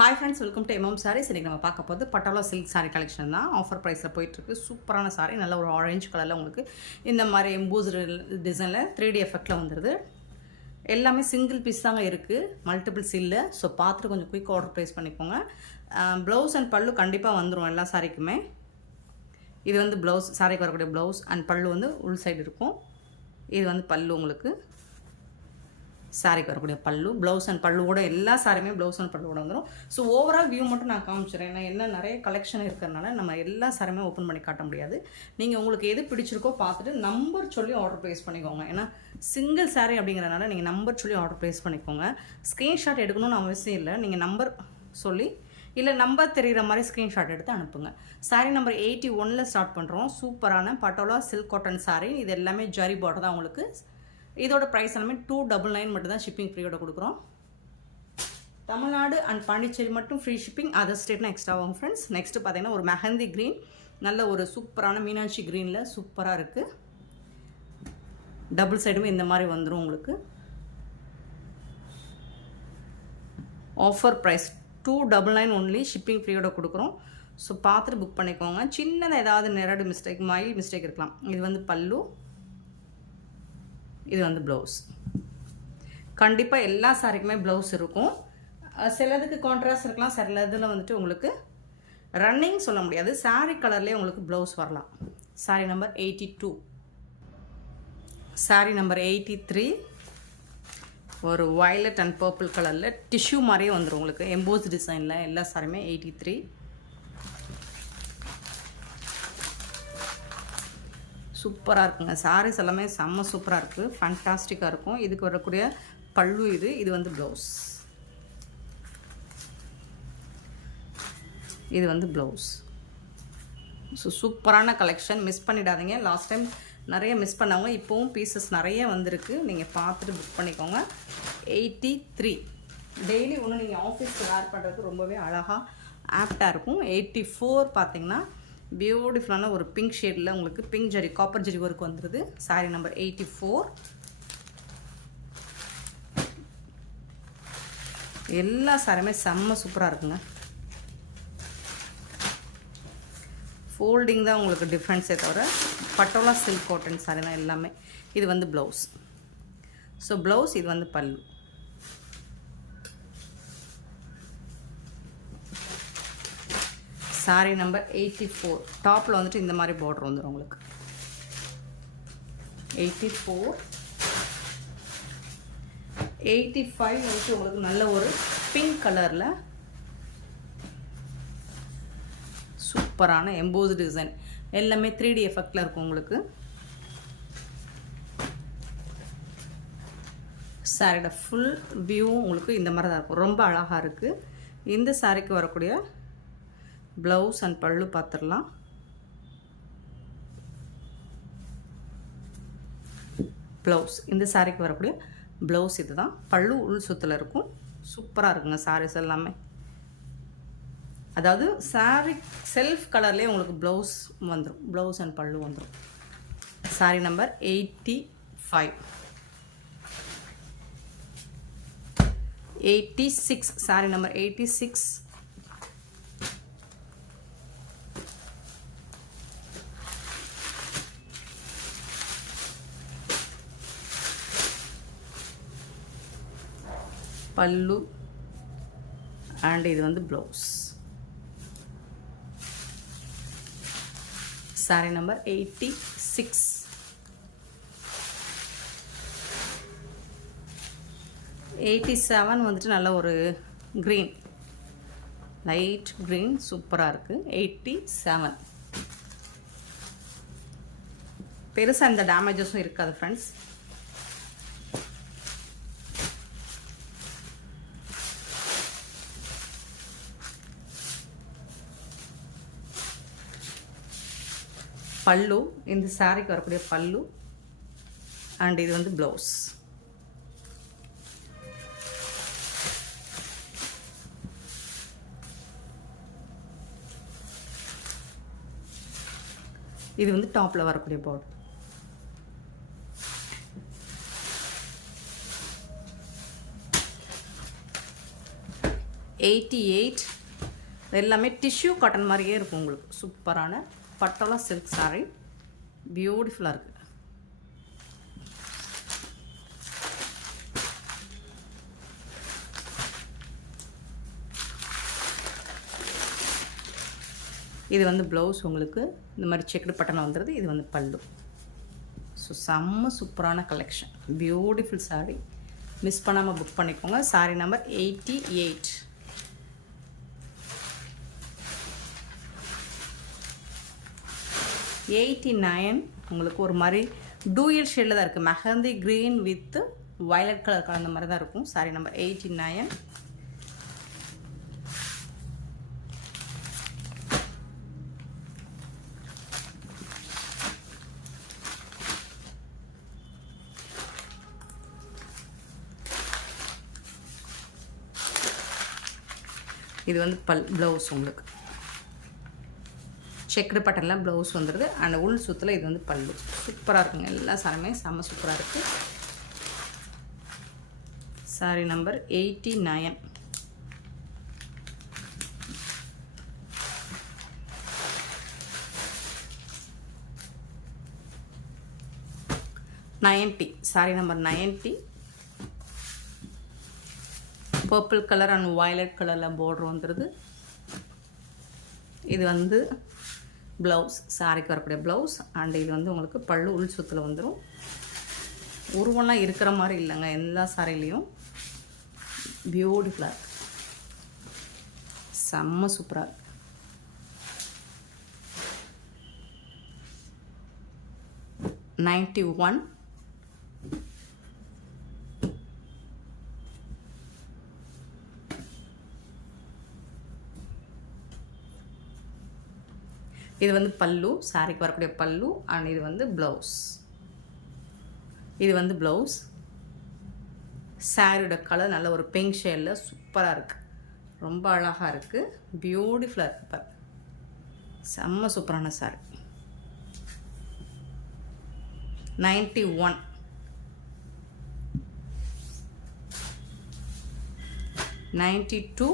Hi friends, welcome to MM sarees. இன்றைக்கி நம்ம பார்க்க போகிறது பட்டோலா சில்க் சாரீ கலெக்ஷன் தான். ஆஃபர் ப்ரைஸில் போயிட்டுருக்கு. சூப்பரான சாரீ, நல்ல ஒரு ஆரஞ்சு கலரில் உங்களுக்கு இந்த மாதிரி எம்பூஸ்டு டிசைனில் 3D எஃபெக்டில் வந்துடுது. எல்லாமே சிங்கிள் பீஸ் தாங்க இருக்குது, மல்டிபிள்ஸ் இல்லை. ஸோ பார்த்துட்டு கொஞ்சம் குயிக் ஆர்டர் ப்ளேஸ் பண்ணிக்கோங்க. ப்ளவுஸ் அண்ட் பல்லு கண்டிப்பாக வந்துடும் எல்லா சாரீக்குமே. இது வந்து ப்ளவுஸ், சாரீக்கு வரக்கூடிய ப்ளவுஸ் அண்ட் பல்லு வந்து உள் சைடு இருக்கும். இது வந்து பல்லு உங்களுக்கு, சாரீக்கு வரக்கூடிய பல்லு, ப்ளவுஸ் அண்ட் பல்லுவோட எல்லா சாரியுமே ப்ளவுஸ் அண்ட் பல்லுவோட வந்துடும். ஸோ ஓவரால் வியூ மட்டும் நான் காமிச்சிடுறேன். ஏன்னா என்ன நிறைய கலெக்ஷன் இருக்கிறதுனால நம்ம எல்லா சாரியுமே ஓப்பன் பண்ணி காட்ட முடியாது. நீங்கள் உங்களுக்கு எது பிடிச்சிருக்கோ பார்த்துட்டு நம்பர் சொல்லி ஆர்டர் ப்ளேஸ் பண்ணிக்கோங்க. ஏன்னா சிங்கிள் சாரீ அப்படிங்கிறனால நீங்கள் நம்பர் சொல்லி ஆர்டர் ப்ளேஸ் பண்ணிக்கோங்க. ஸ்க்ரீன்ஷாட் எடுக்கணும்னு அவசியம் இல்லை. நீங்கள் நம்பர் சொல்லி இல்லை நம்பர் தெரிகிற மாதிரி ஸ்க்ரீன்ஷாட் எடுத்து அனுப்புங்க. சாரீ நம்பர் 81 ஸ்டார்ட் பண்ணுறோம். சூப்பரான பட்டோலா சில்க் காட்டன் சாரீ. இது எல்லாமே ஜரி பார்டர் தான் உங்களுக்கு. இதோட ப்ரைஸ் எல்லாமே 299 மட்டும் தான் ஷிப்பிங் ஃப்ரீயோட கொடுக்குறோம். தமிழ்நாடு அண்ட் பாண்டிச்சேரி மட்டும் ஃப்ரீ ஷிப்பிங், அதர் ஸ்டேட்னா எக்ஸ்ட்ரா ஆகும் ஃப்ரெண்ட்ஸ். நெக்ஸ்ட்டு பார்த்தீங்கன்னா ஒரு மெஹந்தி க்ரீன், நல்ல ஒரு சூப்பரான மீனாட்சி க்ரீனில் சூப்பராக இருக்குது. டபுள் சைடுமே இந்த மாதிரி வந்துடும் உங்களுக்கு. ஆஃபர் ப்ரைஸ் 299 ஒன்லி, ஷிப்பிங் ஃப்ரீயோட கொடுக்குறோம். ஸோ பார்த்துட்டு புக் பண்ணிக்கோங்க. சின்னதாக ஏதாவது நேரடி மிஸ்டேக், மைல் மிஸ்டேக் இருக்கலாம். இது வந்து பல்லு, இது வந்து ப்ளவுஸ். கண்டிப்பாக எல்லா சாரிக்குமே ப்ளவுஸ் இருக்கும். சிலதுக்கு கான்ட்ராஸ்ட் இருக்கலாம், சிலதில் வந்துட்டு உங்களுக்கு ரன்னிங் சொல்ல முடியாது. சாரீ கலர்லேயே உங்களுக்கு ப்ளவுஸ் வரலாம். சாரீ நம்பர் 82, சாரீ நம்பர் 83 ஒரு வயலட் அண்ட் பர்பிள் கலரில் டிஷ்யூ மாதிரியே வந்துடும் உங்களுக்கு. எம்போஸ் டிசைனில் எல்லா சாரியுமே 83. சூப்பராக இருக்குங்க. சாரீஸ் எல்லாமே செம்ம சூப்பராக இருக்குது, ஃபேண்டாஸ்டிக்காக இருக்கும். இதுக்கு வரக்கூடிய பல்லு இது வந்து ப்ளவுஸ், இது வந்து ப்ளவுஸ். ஸோ சூப்பரான கலெக்ஷன், மிஸ் பண்ணிடாதீங்க. லாஸ்ட் டைம் நிறைய மிஸ் பண்ணவங்க, இப்போவும் பீசஸ் நிறைய வந்திருக்கு. நீங்கள் பார்த்துட்டு புக் பண்ணிக்கோங்க. 83 டெய்லி ஒன்று நீங்கள் ஆஃபீஸ்க்கு வேர் பண்ணுறதுக்கு ரொம்பவே அழகாக ஆப்டாக இருக்கும். 84 பார்த்தீங்கன்னா பியூட்டிஃபுல்லான ஒரு பிங்க் ஷேடில் உங்களுக்கு pink zari, copper zari work வந்துடுது. சாரீ நம்பர் 84. எல்லா சாரியுமே செம்ம சூப்பராக இருக்குங்க. ஃபோல்டிங் தான் உங்களுக்கு டிஃப்ரென்ஸே தவிர பட்டோலா சில்க் காட்டன் சாரி தான் எல்லாமே. இது வந்து ப்ளவுஸ். ஸோ ப்ளவுஸ், இது வந்து பல்லு. சாரீ நம்பர் 84. டாப்பில் வந்துட்டு இந்த மாதிரி பார்டர் வந்துடும் உங்களுக்கு. 84. 85 வந்துட்டு உங்களுக்கு நல்ல ஒரு பிங்க் கலரில் சூப்பரான எம்போஸ் டிசைன், எல்லாமே 3D எஃபெக்டில் இருக்கும் உங்களுக்கு. சாரியோட ஃபுல் வியூவும் உங்களுக்கு இந்த மாதிரி தான் இருக்கும். ரொம்ப அழகாக இருக்குது. இந்த சாரிக்கு வரக்கூடிய ப்ளவுஸ் அண்ட் பல்லு பார்த்துடலாம். ப்ளவுஸ், இந்த சாரிக்கு வரக்கூடிய ப்ளவுஸ் இது தான். பல்லு உள் சுத்தில் இருக்கும். சூப்பராக இருக்குங்க சாரீஸ் எல்லாமே. அதாவது சாரி செல்ஃப் கலர்லேயே உங்களுக்கு ப்ளவுஸ் வந்துடும், ப்ளவுஸ் அண்ட் பல்லு வந்துடும். Sorry number 85. 86, sorry number 86. பல்லு அண்ட் இது வந்து ப்ளவுஸ். Sorry number 86. 87 வந்துட்டு நல்ல ஒரு க்ரீன், லைட் க்ரீன், சூப்பராக இருக்குது. 87 பெருசாக எந்த டேமேஜஸும் இருக்காது ஃப்ரெண்ட்ஸ். பல்லு, இந்த சாரிக்கு வரக்கூடிய பல்லு அண்ட் இது வந்து ப்ளவுஸ். இது வந்து டாப்பில் வரக்கூடிய பார்டர். 88 88. எல்லாமே டிஷ்யூ காட்டன் மாதிரியே இருக்கும் உங்களுக்கு. சூப்பரான பட்டோலா சில்க் சாரீ, பியூட்டிஃபுல்லாக இருக்குது. இது வந்து ப்ளவுஸ் உங்களுக்கு இந்த மாதிரி செக்குடு பட்டனை வந்துடுது. இது வந்து பல்லு. ஸோ செம்ம சூப்பரான கலெக்ஷன், பியூட்டிஃபுல் சாரீ. மிஸ் பண்ணாமல் புக் பண்ணிக்கோங்க. சாரீ நம்பர் 88. 89 உங்களுக்கு ஒரு மாதிரி டூயல் ஷேடில் தான் இருக்குது. Mehndi green with violet colour கலந்த மாதிரி தான் இருக்கும். சாரீ நம்பர் 89. இது வந்து ப்ளவுஸ் உங்களுக்கு செக்குடு பட்டனில் ப்ளவுஸ் வந்துடுது. அண்ட் உள் சுத்தில் இது வந்து பல்லு. சூப்பராக இருக்குங்க. எல்லா சாரியுமே செம்ம சூப்பராக இருக்குது. Sorry number 89. Sorry number 90. Purple colour and violet கலரில் பார்டர் வந்துடுது. இது வந்து ப்ளவுஸ், சாரிக்கு வரக்கூடிய ப்ளவுஸ். அண்ட் இது வந்து உங்களுக்கு பல்லு உள் சுத்தில் வந்துடும். உருவம்லாம் இருக்கிற மாதிரி இல்லைங்க எல்லா சாரிலையும். பியூட்டிஃபுல்லாக செம்ம சூப்பராக. $91. இது வந்து பல்லு, சாரிக்கு வரக்கூடிய பல்லு. அண்ட் இது வந்து ப்ளவுஸ். இது வந்து ப்ளவுஸ். சாரியோட கலர் நல்ல ஒரு பிங்க் ஷேடில் சூப்பராக இருக்குது. ரொம்ப அழகாக இருக்குது, பியூட்டிஃபுல்லாக இருக்குது. பாரு, செம்ம சூப்பரான சாரி. 91. 92.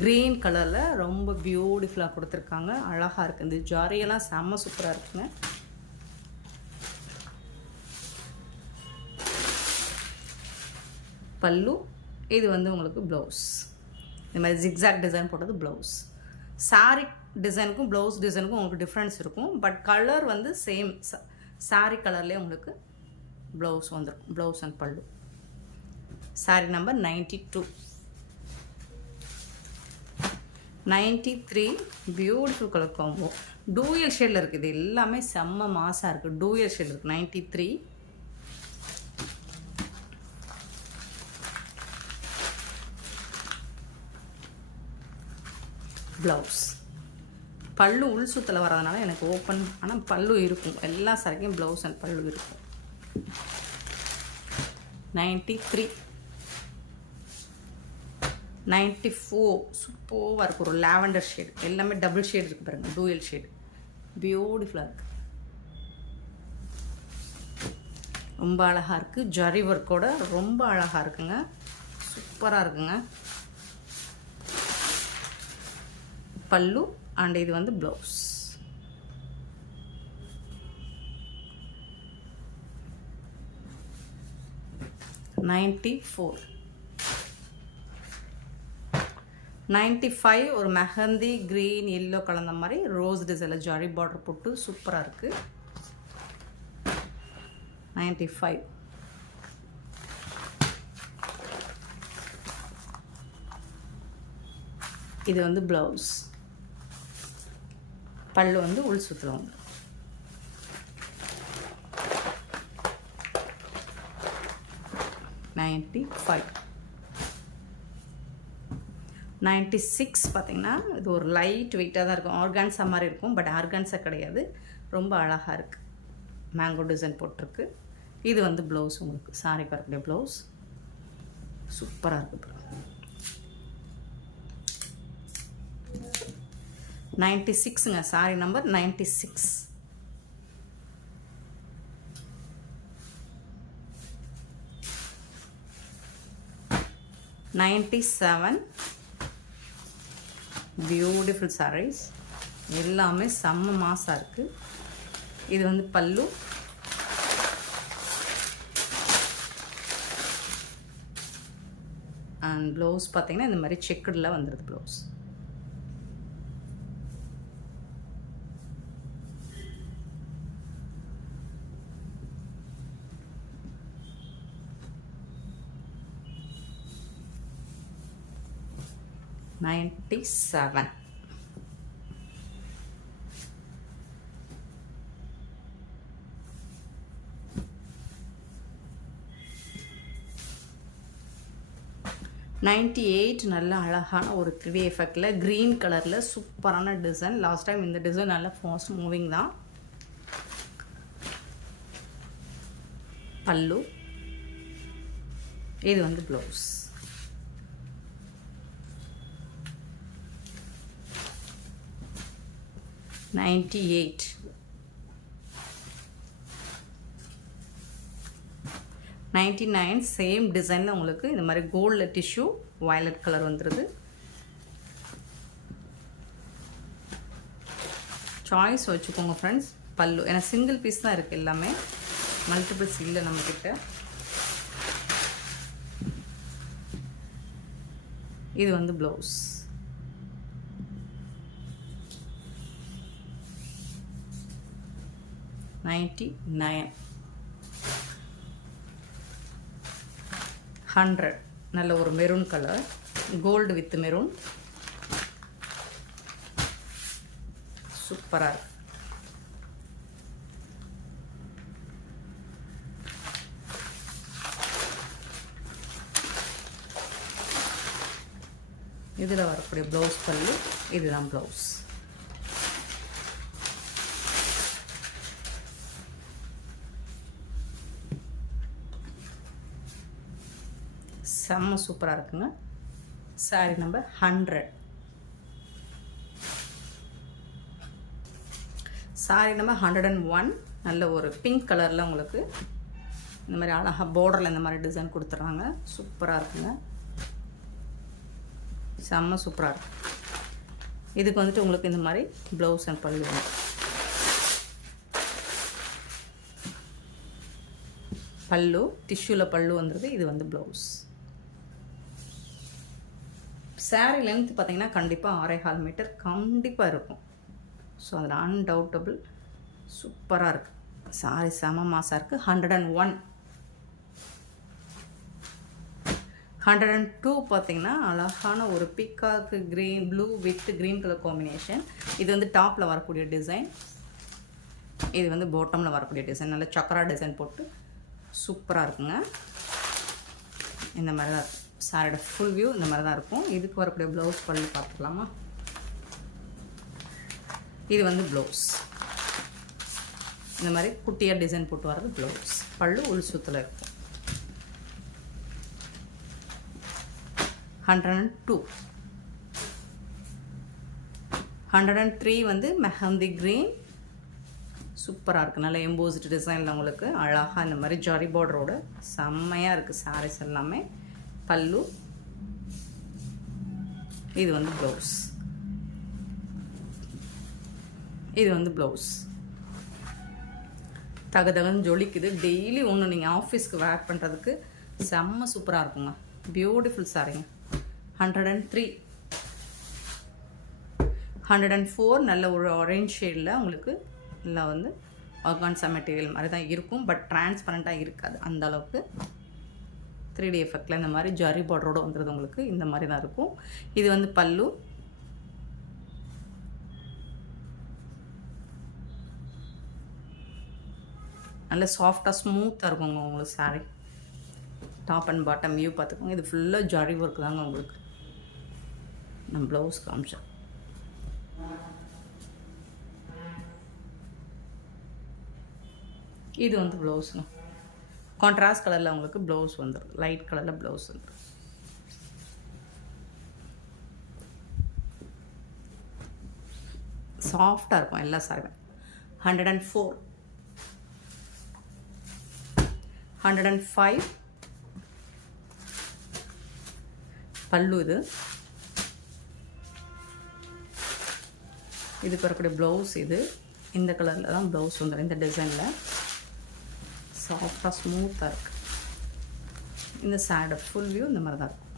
க்ரீன் கலரில் ரொம்ப பியூட்டிஃபுல்லாக கொடுத்துருக்காங்க. அழகாக இருக்குது. இந்த ஜாரியெல்லாம் செம்ம சூப்பராக இருக்குங்க. பல்லு. இது வந்து உங்களுக்கு ப்ளவுஸ். இந்த மாதிரி ஜிக்ஸாக் டிசைன் போட்டது ப்ளவுஸ். சாரி டிசைனுக்கும் ப்ளவுஸ் டிசைனுக்கும் உங்களுக்கு டிஃப்ரென்ஸ் இருக்கும். பட் கலர் வந்து சேம். சாரி கலர்லேயே உங்களுக்கு ப்ளவுஸ் வந்துடும். ப்ளவுஸ் அண்ட் பல்லு. Sorry number 92. 93. Beautiful colour combo. Dual ஷேடில் இருக்குது. இது எல்லாமே செம்ம மாசாக இருக்குது. டூயல் ஷேடில் இருக்குது. 93. ப்ளவுஸ். பல்லு உள் சுத்தில் வரதுனால எனக்கு ஓப்பன், ஆனால் பல்லு இருக்கும். எல்லா சாரிக்கும் ப்ளவுஸ் அண்ட் பல்லு இருக்கும். 93. 94. சூப்பராக இருக்குது. ஒரு லாவெண்டர் ஷேடு. எல்லாமே டபுள் ஷேடு இருக்குது பாருங்கள். Dual shade. பியூட்டிஃபுல்லாக இருக்குது. ரொம்ப அழகாக இருக்குது. ஜரி ஒர்க்கோட ரொம்ப அழகாக இருக்குங்க. சூப்பராக இருக்குங்க. பல்லு அண்ட் இது வந்து ப்ளவுஸ். $94. 95. ஒரு மெஹந்தி க்ரீன் எல்லோ கலந்த மாதிரி ரோஸ் டிசைனில் ஜரி பார்டர் போட்டு சூப்பராக இருக்குது. 95. இது வந்து ப்ளவுஸ். பல்லு வந்து உள் சுற்றுல வந்து. 95. 96 பார்த்திங்கன்னா இது ஒரு லைட் வெயிட்டாக தான் இருக்கும். ஆர்கான்ஸா மாதிரி இருக்கும். பட் ஆர்கான்ஸா கிடையாது. ரொம்ப அழகாக இருக்குது. மேங்கோ டிசைன் போட்டிருக்கு. இது வந்து ப்ளவுஸ் உங்களுக்கு. சாரிக்கு வரக்கூடிய ப்ளவுஸ். சூப்பராக இருக்குது. 96ங்க. Saree number 96. 97. பியூட்டிஃபுல் சாரீஸ் எல்லாமே செம்ம மாசாக இருக்குது. இது வந்து பல்லு. அண்ட் ப்ளவுஸ் பார்த்தீங்கன்னா இந்த மாதிரி செக்குடில் வந்துடுது ப்ளவுஸ். $97. $98. நல்ல அழகான ஒரு 3D எஃபெக்டில் க்ரீன் கலரில் சூப்பரான டிசைன். லாஸ்ட் டைம் இந்த டிசைன் நல்ல ஃபாஸ்ட் மூவிங் தான். பல்லு. இது வந்து ப்ளவுஸ். $98. $99. சேம் டிசைனில் உங்களுக்கு இந்த மாதிரி கோல்டில் டிஷ்யூ வயலட் கலர் வந்துடுது. சாய்ஸ் வச்சுக்கோங்க ஃப்ரெண்ட்ஸ். பல்லு ஏன்னா சிங்கிள் பீஸ் தான் இருக்குது, எல்லாமே மல்டிபிள்ஸ் இல்லை நம்மக்கிட்ட. இது வந்து ப்ளவுஸ். $99. 100. நல்ல ஒரு maroon colour, gold with maroon, சூப்பராக இருக்கு. இதில் வரக்கூடிய ப்ளவுஸ் பல்லு. இதுதான் ப்ளவுஸ். செம்ம சூப்பராக இருக்குங்க. Sorry number 100. Sorry number 101. நல்ல ஒரு பிங்க் கலரில் உங்களுக்கு இந்த மாதிரி அழகாக பார்டரில் இந்த மாதிரி டிசைன் கொடுத்துட்றாங்க. சூப்பராக இருக்குங்க. செம்ம சூப்பராக இருக்கு. இதுக்கு வந்துட்டு உங்களுக்கு இந்த மாதிரி ப்ளவுஸ் அண்ட் பல்லு வேணும். பல்லு டிஷ்யூவில் பல்லு வந்துடுது. இது வந்து ப்ளவுஸ். சாரீ லென்த் பார்த்திங்கன்னா கண்டிப்பாக 6.25 மீட்டர் கண்டிப்பாக இருக்கும். ஸோ அதில் அன்டவுட்டபிள் சூப்பராக இருக்குது. சாரீ செம மாசாக இருக்குது. 101. 102 பார்த்திங்கன்னா அழகான ஒரு peacock green blue with green colour combination. இது வந்து டாப்பில் வரக்கூடிய டிசைன், இது வந்து பாட்டமில் வரக்கூடிய டிசைன். நல்ல சக்கரா டிசைன் போட்டு சூப்பராக இருக்குங்க. இந்த மாதிரி தான் இருக்கும் சாரியோட ஃபுல் வியூ. இந்த மாதிரி தான் இருக்கும். இதுக்கு வரக்கூடிய ப்ளவுஸ் பல்லு பார்த்துக்கலாமா? இது வந்து ப்ளவுஸ். இந்த மாதிரி குட்டியாக டிசைன் போட்டு வர்றது ப்ளவுஸ். பல்லு உள் சுத்தில் இருக்கும். 102. 103 வந்து மெஹந்தி க்ரீன். சூப்பராக இருக்குது. நல்ல எம்போஸ்டு டிசைனில் உங்களுக்கு அழகாக இந்த மாதிரி ஜரி பார்டரோட செம்மையாக இருக்குது சாரீஸ் எல்லாமே. பல்லு. இது வந்து ப்ளவுஸ். இது வந்து ப்ளவுஸ். தகதகன்னு ஜொலிக்குது. டெய்லி ஒன்று நீங்கள் ஆஃபீஸ்க்கு வேர் பண்ணுறதுக்கு செம்ம சூப்பராக இருக்குங்க. பியூட்டிஃபுல் சாரிங்க. 103. 104. நல்ல ஒரு ஆரஞ்ச் ஷேடில் உங்களுக்கு இல்லை வந்து ஆர்கான்சா மெட்டீரியல் மாதிரி தான் இருக்கும். பட் டிரான்ஸ்பரண்ட்டாக இருக்காது அந்த அளவுக்கு. 3D எஃபெக்டில் இந்த மாதிரி ஜரி பார்டரோடு வந்துடுது உங்களுக்கு. இந்த மாதிரி தான் இருக்கும். இது வந்து பல்லு. நல்ல சாஃப்டாக ஸ்மூத்தாக இருக்குங்க உங்களுக்கு sari. Top and bottom view பார்த்துக்கோங்க. இது ஃபுல்லாக ஜரி ஒர்க் தாங்க உங்களுக்கு. நம்ம ப்ளவுஸ் காமிச்சேன். இது வந்து ப்ளவுஸுங்க. கான்ட்ராஸ்ட் கலரில் உங்களுக்கு ப்ளவுஸ் வந்துடும். லைட் கலரில் ப்ளவுஸ் வந்துடும். சாஃப்டாக இருக்கும் எல்லா சாரியும். 104. 105. பல்லு இது. இதுக்கு வரக்கூடிய ப்ளவுஸ் இது இந்த கலரில் தான் ப்ளவுஸ் வந்துடும். இந்த டிசைனில் சாஃப்டாக ஸ்மூத்தாக இருக்குது. இந்த சாரோட ஃபுல் வியூ இந்த மாதிரி தான் இருக்கும்.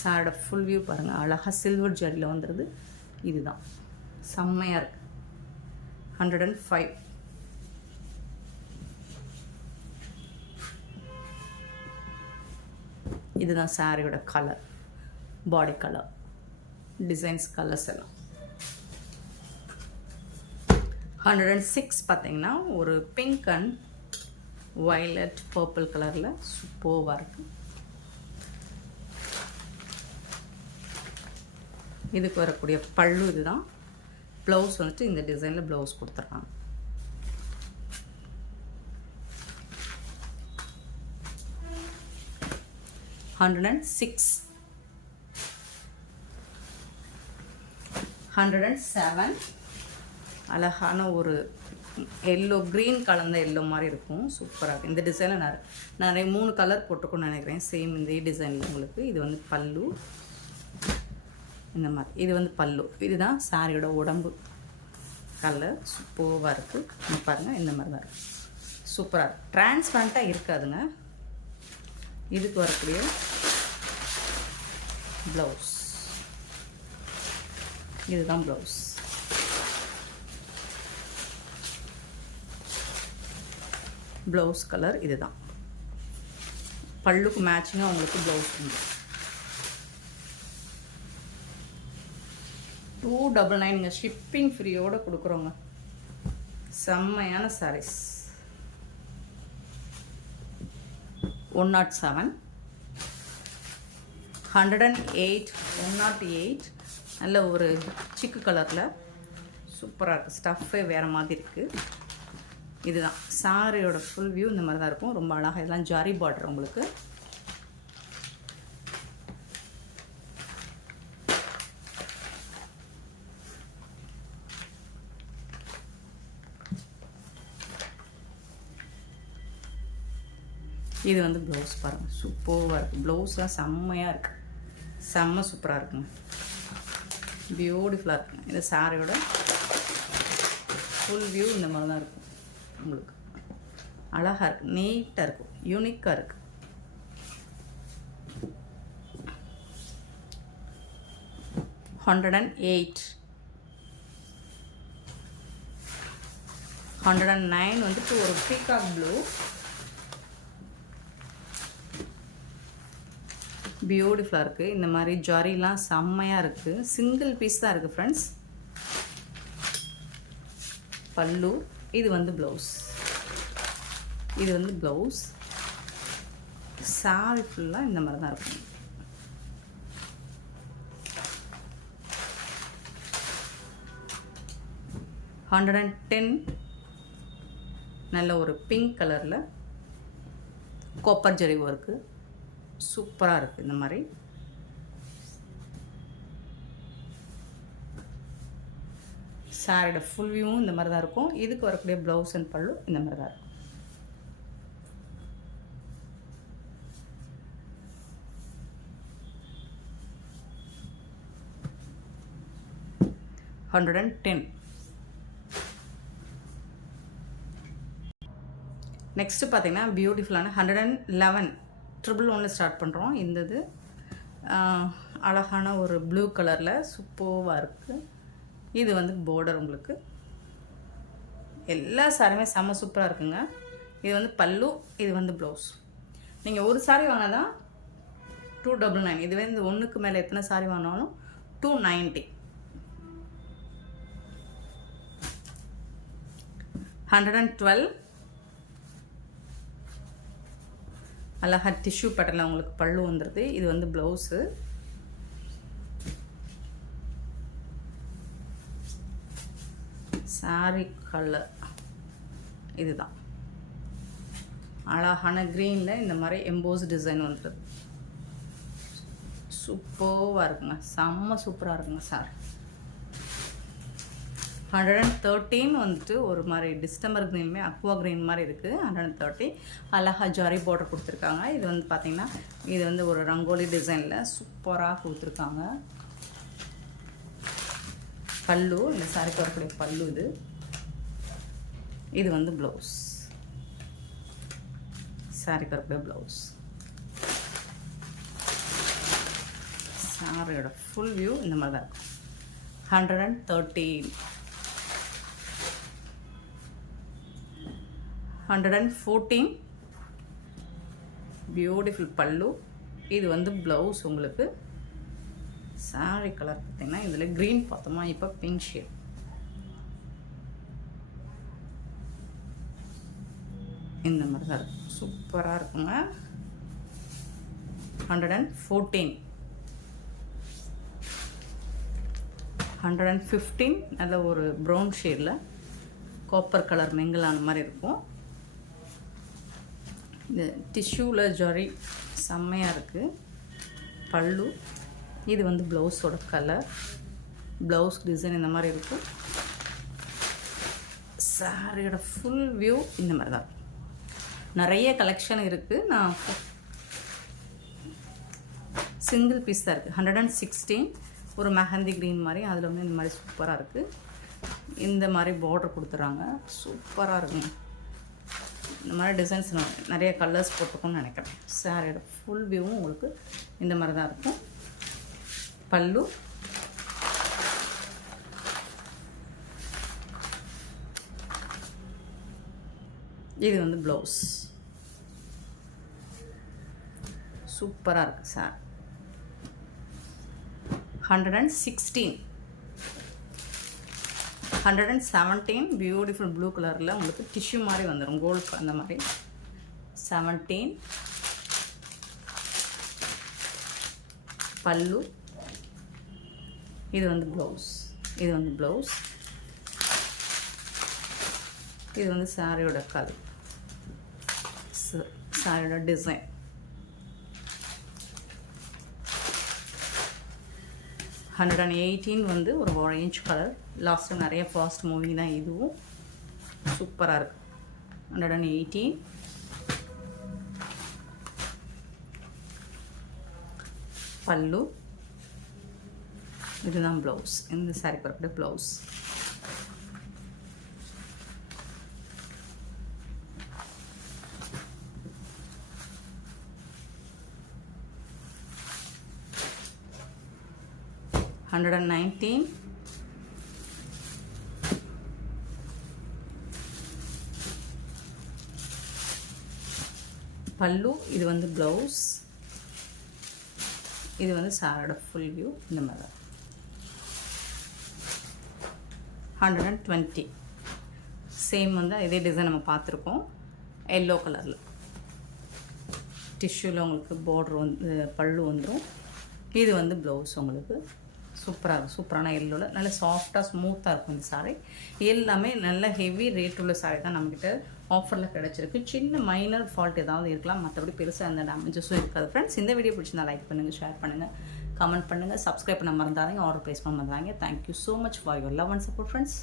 சாரோட ஃபுல் வியூ பாருங்கள், அழகாக சில்வர் ஜரியில் வந்துடுது. இதுதான் செம்மையாக இருக்குது. 105. இதுதான் சாரியோட கலர், பாடி கலர், டிசைன்ஸ் கலர்ஸ் எல்லாம். 106 பார்த்தீங்கன்னா ஒரு பிங்க் அண்ட் வயலட் பர்பிள் கலரில் சூப்பராக இருக்குது. இதுக்கு வரக்கூடிய பல்லு இதுதான். ப்ளவுஸ் வந்துட்டு இந்த டிசைனில் ப்ளவுஸ் கொடுத்துட்றாங்க. $106. 107. அழகான ஒரு எல்லோ, க்ரீன் கலந்த எல்லோ மாதிரி இருக்கும். சூப்பராக இருக்குது. இந்த டிசைனில் நிறைய 3 கலர் போட்டுக்கணும்னு நினைக்கிறேன். சேம் இந்த டிசைனில் உங்களுக்கு. இது வந்து பல்லு இந்த மாதிரி. இது வந்து பல்லு. இதுதான் சாரியோட உடம்பு கலர். சூப்பராக இருக்குது. பாருங்கள், இந்த மாதிரி தான் இருக்குது. சூப்பராக இருக்குது. டிரான்ஸ்பரண்ட்டாக இருக்காதுங்க. இதுக்கு வரக்கூடிய ப்ளவுஸ் இதுதான் ப்ளவுஸ். ப்ளவுஸ் கலர் இதுதான். பல்லுக்கு மேட்சிங்காக உங்களுக்கு ப்ளவுஸ் உண்டு. 299. ஷிப்பிங் ஃப்ரீயோடு கொடுக்குறோங்க. செம்மையான சாரீஸ். 107. 108. 108 நல்ல ஒரு சிக்கு கலரில் சூப்பராக இருக்குது. ஸ்டஃப்பே வேறு மாதிரி இருக்குது. இதுதான் சாரியோட ஃபுல் வியூ. இந்த மாதிரி தான் இருக்கும். ரொம்ப அழகாக. இதெல்லாம் ஜாரி பார்டர் உங்களுக்கு. இது வந்து ப்ளவுஸ் பாருங்கள், சூப்பராக இருக்குது. ப்ளவுஸ்லாம் செம்மையாக இருக்குது. செம்ம சூப்பராக இருக்குங்க. பியூட்டிஃபுல்லாக இருக்குங்க. இந்த சாரியோட ஃபுல் வியூ இந்த மாதிரி தான் இருக்கும் உங்களுக்கு. அழகாக இருக்குது, நீட்டாக இருக்கும், யூனிக்காக இருக்குது. $108. 109 வந்துட்டு ஒரு பீகாக் ப்ளூ. பியூட்டிஃபுல்லாக இருக்குது. இந்த மாதிரி ஜரிலாம் செம்மையாக இருக்குது. சிங்கிள் பீஸ் தான் இருக்குது ஃப்ரெண்ட்ஸ். பல்லு. இது வந்து ப்ளவுஸ். இது வந்து ப்ளவுஸ். சாரி ஃபுல்லாக இந்த மாதிரி தான் இருக்கும். $110. நல்ல ஒரு பிங்க் கலரில் காப்பர் ஜரி ஒர்க்கு. சூப்பராக இருக்குது. இந்த மாதிரி சாரியோட ஃபுல் வியூவும் இந்த மாதிரி தான் இருக்கும். இதுக்கு வரக்கூடிய ப்ளவுஸ் அண்ட் பல்லு இந்த மாதிரி தான் இருக்கும். $110. நெக்ஸ்ட்டு பார்த்தீங்கன்னா பியூட்டிஃபுல்லான 111. 111 ஸ்டார்ட் பண்ணுறோம். இந்த இது அழகான ஒரு ப்ளூ கலரில் சூப்பராக இருக்குது. இது வந்து பார்டர் உங்களுக்கு. எல்லா சாரியுமே செம்ம சூப்பராக இருக்குங்க. இது வந்து பல்லு. இது வந்து ப்ளவுஸ். நீங்கள் ஒரு சாரி வாங்கினா தான் 299. இதுவே இந்த ஒன்றுக்கு மேலே எத்தனை சாரி வாங்கினாலும் 290. 112. அழகா டிஷ்யூ பேட்டர்னில் உங்களுக்கு பல்லு வந்துடுது. இது வந்து ப்ளவுஸு. சாரி கலர் இதுதான். அழகான க்ரீனில் இந்த மாதிரி எம்போஸ் டிசைன் வந்துடுது. சூப்பராக இருக்குங்க. செம்ம சூப்பராக இருக்குங்க சாரி. 113 வந்துட்டு ஒரு மாதிரி டிஸ்டம்பர் க்ரீனுமே அக்வா க்ரீன் மாதிரி இருக்குது. 130 அழகா ஜாரி பார்டர் கொடுத்துருக்காங்க. இது வந்து பார்த்திங்கன்னா இது வந்து ஒரு ரங்கோலி டிசைனில் சூப்பராக கொடுத்துருக்காங்க. பல்லு, இந்த சாரிக்கு வரக்கூடிய பல்லு இது. இது வந்து ப்ளவுஸ், சாரிக்கு வரக்கூடிய ப்ளவுஸ். சாரியோட ஃபுல் வியூ இந்த மாதிரி தான் இருக்கும். 113, 114 பியூட்டிஃபுல் பல்லு. இது வந்து ப்ளவுஸ் உங்களுக்கு. சாரி கலர் பார்த்தீங்கன்னா இதில் க்ரீன் பார்த்தோமா, இப்போ பிங்க் ஷேட். இந்த மாதிரி தான் இருக்கும், சூப்பராக இருக்குங்க. 114, 115 நல்ல ஒரு ப்ரௌன் ஷேடில் காப்பர் கலர் மெங்கலான மாதிரி இருக்கும். இந்த டிஷ்யூவில் ஜரி செம்மையாக இருக்குது. பல்லு, இது வந்து ப்ளவுஸோட கலர், ப்ளவுஸ் டிசைன் இந்த மாதிரி இருக்கும். சாரியோட ஃபுல் வியூ இந்த மாதிரி தான். நிறைய கலெக்ஷன் இருக்குது. நான் சிங்கிள் பீஸ் தான் இருக்குது. 116 ஒரு மெஹந்தி க்ரீன் மாதிரி, அதில் வந்து இந்த மாதிரி சூப்பராக இருக்குது. இந்த மாதிரி பார்டர் கொடுத்துட்றாங்க, சூப்பராக இருக்குங்க. இந்த மாதிரி டிசைன்ஸ் நிறைய கலர்ஸ் போட்டுக்கோன்னு நினைக்கிறேன். சாரியோட ஃபுல் வியூவும் உங்களுக்கு இந்த மாதிரி தான் இருக்கும். பல்லு, இது வந்து ப்ளவுஸ். சூப்பராக இருக்குது சார். 116, 117 பியூட்டிஃபுல் ப்ளூ கலரில் உங்களுக்கு டிஷ்யூ மாதிரி வந்துடும், கோல்டு அந்த மாதிரி. 17 பல்லு, இது வந்து ப்ளவுஸ். இது வந்து ப்ளவுஸ். இது வந்து சாரியோட கலர், சாரியோட டிசைன். 118 வந்து ஒரு ஆரஞ்சு கலர். லாஸ்ட்டு நிறைய ஃபாஸ்ட் மூவிங் தான் இதுவும். சூப்பராக இருக்குது. 118 பல்லு, இதுதான் ப்ளவுஸ். இந்த சாரி வரக்கூடிய ப்ளவுஸ். $119 பல்லு, இது வந்து ப்ளவுஸ். இது வந்து சாரோட ஃபுல் வியூ இந்த மாதிரி தான். 120 சேம் வந்து இதே டிசைன் நம்ம பார்த்துருக்கோம். எல்லோ கலரில் டிஷ்யூவில் உங்களுக்கு பார்டர் வந்து பல்லு வந்துடும். இது வந்து ப்ளவுஸ் உங்களுக்கு. சூப்பராக இருக்கும், சூப்பரான எல்லோவில் நல்ல சாஃப்டாக ஸ்மூத்தாக இருக்கும் இந்த சாரி. எல்லாமே நல்ல ஹெவி ரேட் உள்ள சாரி தான் நம்மக்கிட்ட ஆஃபரில் கிடச்சிருக்கு. சின்ன மைனர் ஃபால்ட் ஏதாவது இருக்கலாம், மற்றபடி பெருசாக எந்த டேமேஜஸும் இருக்காது. ஃப்ரெண்ட்ஸ், இந்த வீடியோ பிடிச்சிருந்தா லைக் பண்ணுங்கள், ஷேர் பண்ணுங்கள், கமெண்ட் பண்ணுங்கள், சப்ஸ்கிரைப் பண்ண மறந்துடாதீங்க, ஆர்டர் ப்ளேஸ் பண்ண மறந்துடாதீங்க. Thank you so much for your love and support friends.